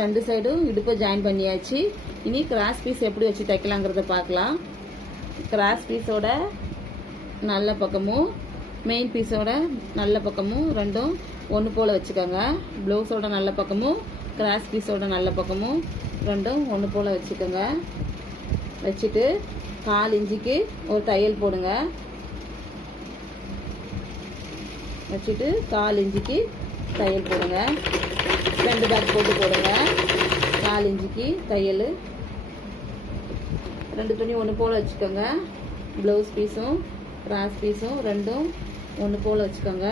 ரெண்டு சைடும் இடுப்பை ஜாயின் பண்ணியாச்சு. இனி கிராஸ் பீஸ் எப்படி வச்சு தைக்கலாங்கிறத பார்க்கலாம். கிராஸ் பீஸோட நல்ல பக்கமும் மெயின் பீஸோட நல்ல பக்கமும் ரெண்டும் ஒன்று போல் வச்சுக்கோங்க. ப்ளவுஸோட நல்ல பக்கமும் கிராஸ் பீஸோட நல்ல பக்கமும் ரெண்டும் ஒன்று போல் வச்சுக்கோங்க. வச்சுட்டு 4 இன்ச்சுக்கு ஒரு தையல் போடுங்க. வச்சுட்டு 4 இன்ச்சுக்கு தையல் போடுங்க. 2 டாட் போட்டு போடுங்க. 4 இன்ச்சுக்கு தையல். 2 துணி ஒன்று போல் வச்சுக்கோங்க. ப்ளவுஸ் பீஸும் கிராஸ் பீஸும் ரெண்டும் ஒன்று போல் வச்சுக்கோங்க.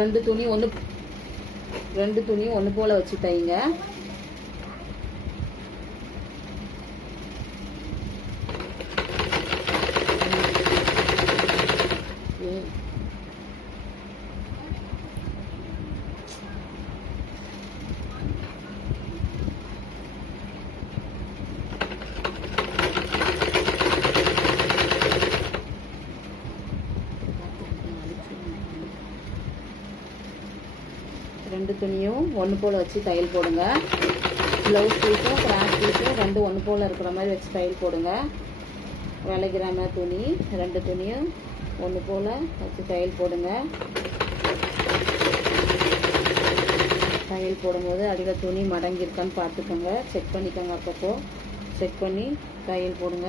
ரெண்டு துணி ஒன்று போல் வச்சு தைங்க. ரெண்டு துணியும் ஒன்று போல் வச்சு தையல் போடுங்க. ப்ளவுஸ் பீஸும் கிராஸ் பீஸும் ரெண்டும் ஒன்று போல் இருக்கிற மாதிரி வச்சு தையல் போடுங்க. விளைகிராம துணி 2 துணியும் ஒன்று போல் வச்சு தையல் போடுங்க. தையல் போடும்போது அடியில் துணி மடங்கியிருக்கான்னு பார்த்துக்கோங்க. செக் பண்ணிக்கோங்க. அப்பப்போ செக் பண்ணி தையல் போடுங்க.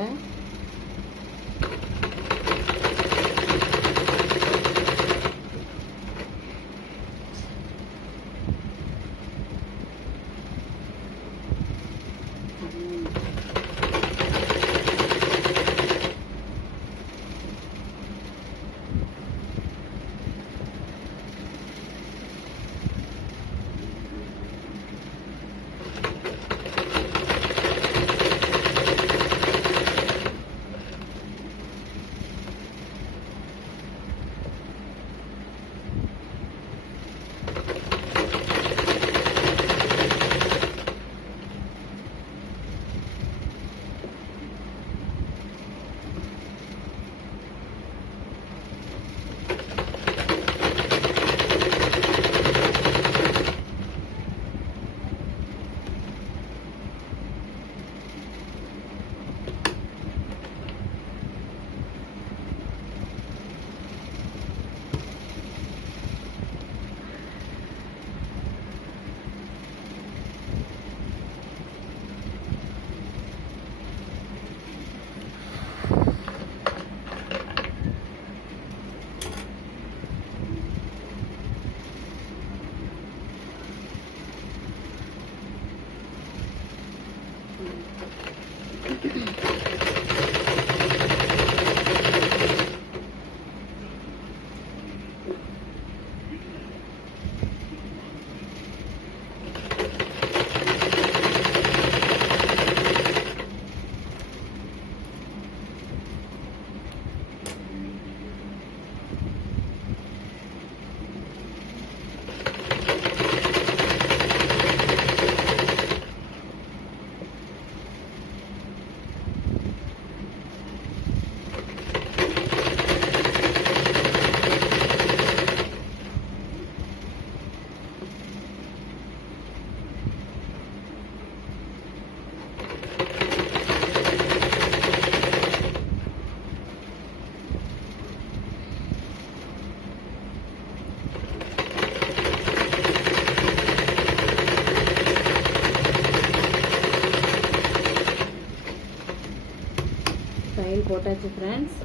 போட்டாச்சு ஃப்ரெண்ட்ஸ்.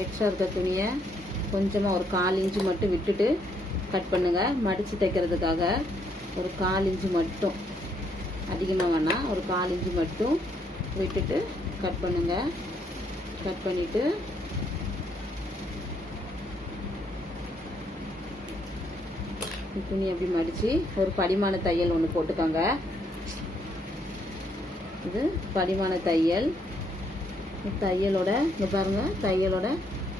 எக்ஸ்ட்ரா இருக்க துணியை கொஞ்சமாக ஒரு 1/4 இன்ச்சு மட்டும் விட்டுட்டு கட் பண்ணுங்கள். மடித்து தைக்கிறதுக்காக ஒரு 1/4 இன்ச்சு மட்டும், அதிகமாக வேணாம், ஒரு 1/4 இன்ச்சு மட்டும் விட்டுட்டு கட் பண்ணுங்கள். கட் பண்ணிவிட்டு துணி அப்படி மடித்து ஒரு படிமான தையல் ஒன்று போட்டுக்கோங்க. இது படிமான தையல். தையலோட இங்கே பாருங்கள், தையலோட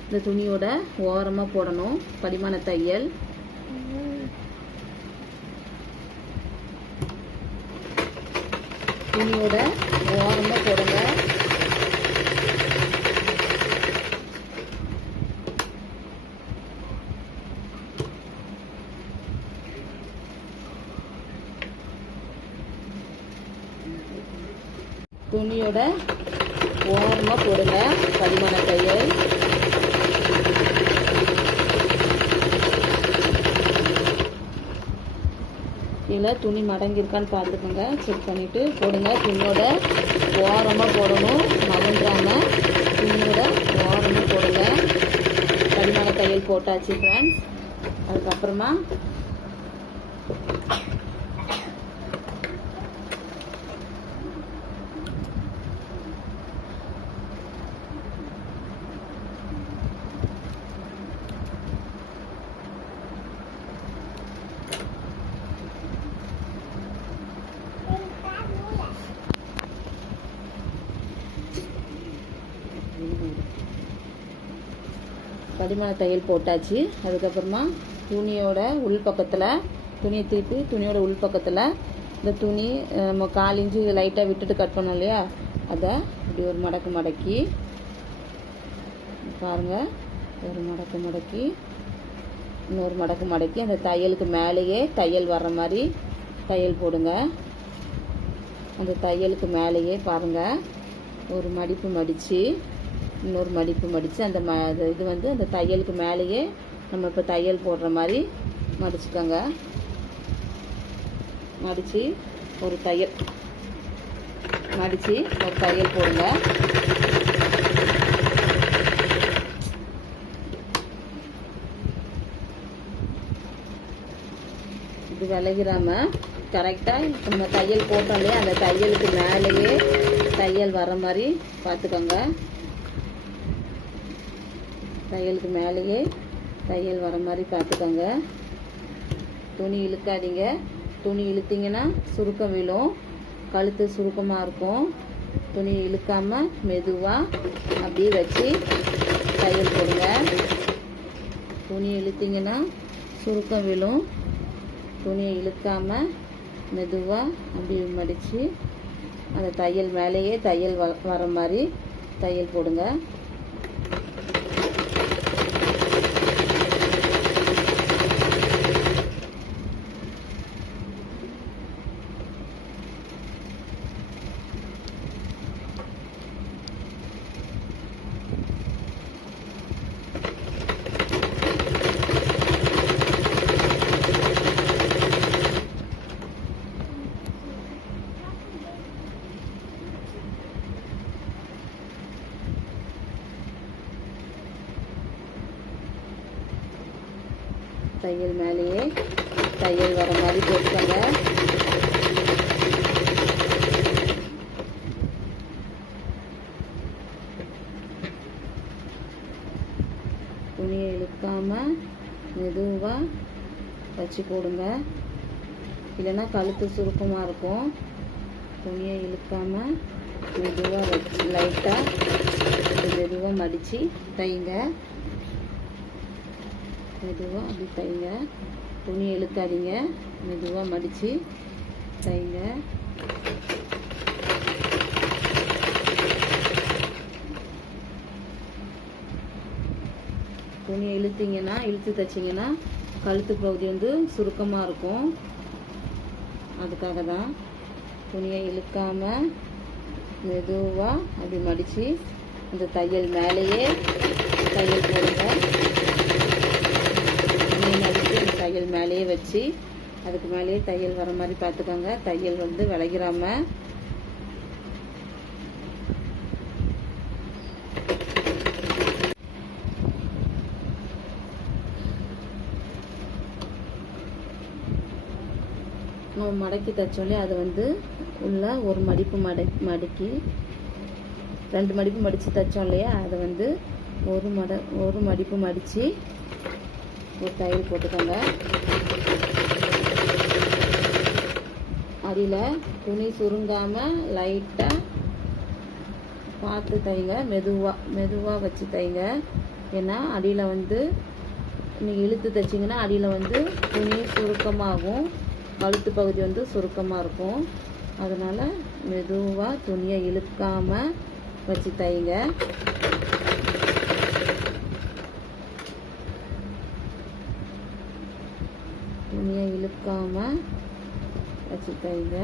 இந்த துணியோட ஓரமாக போடணும் படிமான தையல். துணியோட ஓரமாக போடுங்க. துணியோட ஓரமாக போடுங்க படிமான தையல். கீழே துணி மடங்கிருக்கான்னு பார்த்துக்கோங்க, செக் பண்ணிவிட்டு போடுங்க. துணியோட ஓரமாக போடணும், மடங்காமல் துணியோட ஓரமாக போடுங்க. படிமான தையல் போட்டாச்சு ஃப்ரெண்ட்ஸ். அதுக்கப்புறமா படிமான தையல் போட்டாச்சு. அதுக்கப்புறமா துணியோட உள் பக்கத்தில் துணியை திருப்பி துணியோட உள் பக்கத்தில் இந்த துணி நம்ம 1/4 இன்ச்சு லைட்டாக விட்டுட்டு கட் பண்ணோம் இல்லையா, அதை இப்படி ஒரு மடக்கு மடக்கி பாருங்கள், ஒரு மடக்கு மடக்கி இன்னொரு மடக்கு மடக்கி அந்த தையலுக்கு மேலேயே தையல் வர்ற மாதிரி தையல் போடுங்க. அந்த தையலுக்கு மேலேயே பாருங்கள் ஒரு மடிப்பு மடித்து இன்னொரு மடிப்பு மடித்து அந்த இது வந்து அந்த தையலுக்கு மேலேயே நம்ம இப்போ தையல் போடுற மாதிரி மடிச்சுக்கோங்க. மடித்து ஒரு தையல் போடுங்க. இது விலகிராமல் கரெக்டாக நம்ம தையல் போட்டோம் இல்லையா, அந்த தையலுக்கு மேலேயே தையல் வர மாதிரி பார்த்துக்கோங்க. தையலுக்கு மேலேயே தையல் வர மாதிரி பார்த்துக்கோங்க. துணி இழுக்காதீங்க. துணி இழுத்தீங்கன்னா சுருக்கம் விழும், கழுத்து சுருக்கமாக இருக்கும். துணி இழுக்காமல் மெதுவாக அப்படியே வச்சு தையல் போடுங்க. துணி இழுத்தீங்கன்னா சுருக்கம் விழும். துணியை இழுக்காமல் மெதுவாக அப்படி மடித்து அந்த தையல் மேலேயே தையல் வர மாதிரி தையல் போடுங்க. தையல் மேலேயே தையல் வர மாதிரி போட்டுக்கோங்க. துணியை இழுக்காமல் மெதுவாக வச்சு போடுங்க, இல்லைன்னா கழுத்து சுருக்கமாக இருக்கும். துணியை இழுக்காமல் மெதுவாக வச்சு லைட்டாக மெதுவாக மடித்து தைங்க. மெதுவாக அப்படி தைங்க. துணி இழுக்காதீங்க, மெதுவாக மடித்து தைங்க. துணியை இழுத்து தைச்சிங்கன்னா கழுத்து பகுதி வந்து சுருக்கமாக இருக்கும். அதுக்காக தான் துணியை இழுக்காமல் மெதுவாக அப்படி மடித்து அந்த தையல் மேலேயே தையல் போடுங்க. தையல் மேலேயே வச்சு அதுக்கு மேலேயே தையல் வர மாதிரி பார்த்துக்கோங்க. தையல் வந்து விலகிராமல் நம்ம மடக்கி தைச்சோலே அதை வந்து உள்ள ஒரு மடிப்பு மடக்கி 2 மடிப்பு மடித்து தைச்சோம் இல்லையா, அதை வந்து ஒரு மடிப்பு மடித்து ஒரு தையல் போட்டுக்கோங்க. அடியில் துணி சுருங்காமல் லைட்டாக பார்த்து தைங்க. மெதுவாக வச்சு தைங்க. ஏன்னா அடியில் வந்து நீங்கள் இழுத்து தைச்சிங்கன்னா அடியில் வந்து துணி சுருக்கமாகும், கழுத்து பகுதி வந்து சுருக்கமாக இருக்கும். அதனால் மெதுவாக துணியை இழுக்காமல் வச்சு தைங்க. துணியை இழுக்காமல் வச்சு தைங்க.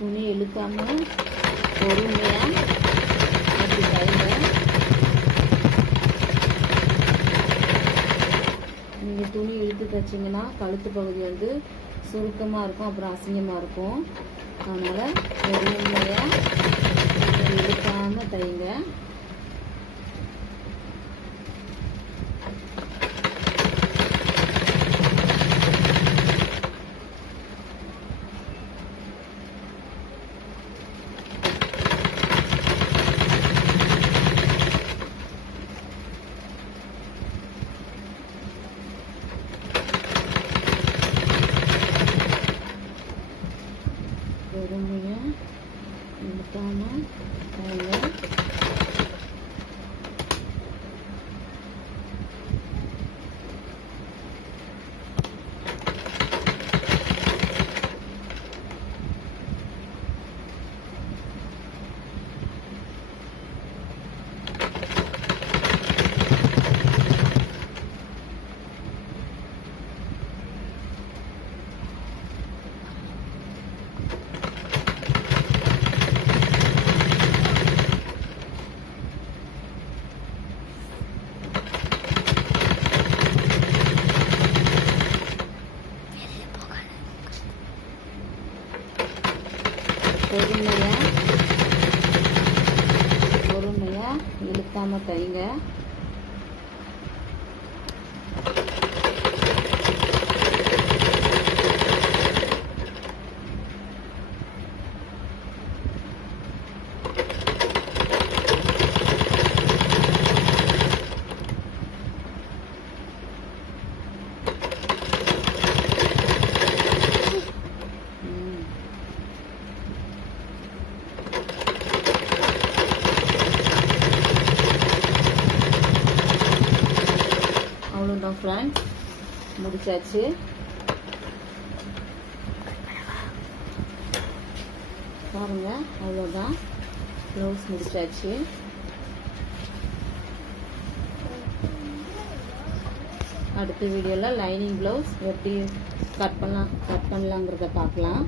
துணியை இழுக்காமல் பொறுமையாக வச்சு தைங்க. நீங்கள் துணி இழுத்து தைச்சிங்கன்னா கழுத்து பகுதி வந்து சுருக்கமாக இருக்கும், அப்புறம் அசிங்கமாக இருக்கும். அதனால் பொறுமையாக இழுக்காமல் தைங்க. பொறுமையாக இழுக்காமல் தைங்க. பொறுமையாக இழுக்காமல் தைங்க. அவ்வளோதான் ஃப்ரெண்ட்ஸ், முடிச்சாச்சு. பாருங்க, அவ்வளோதான், ப்ளவுஸ் முடிச்சாச்சு. அடுத்த வீடியோவில் லைனிங் ப்ளவுஸ் எப்படி கட் பண்ணலாங்கிறத பார்க்கலாம்.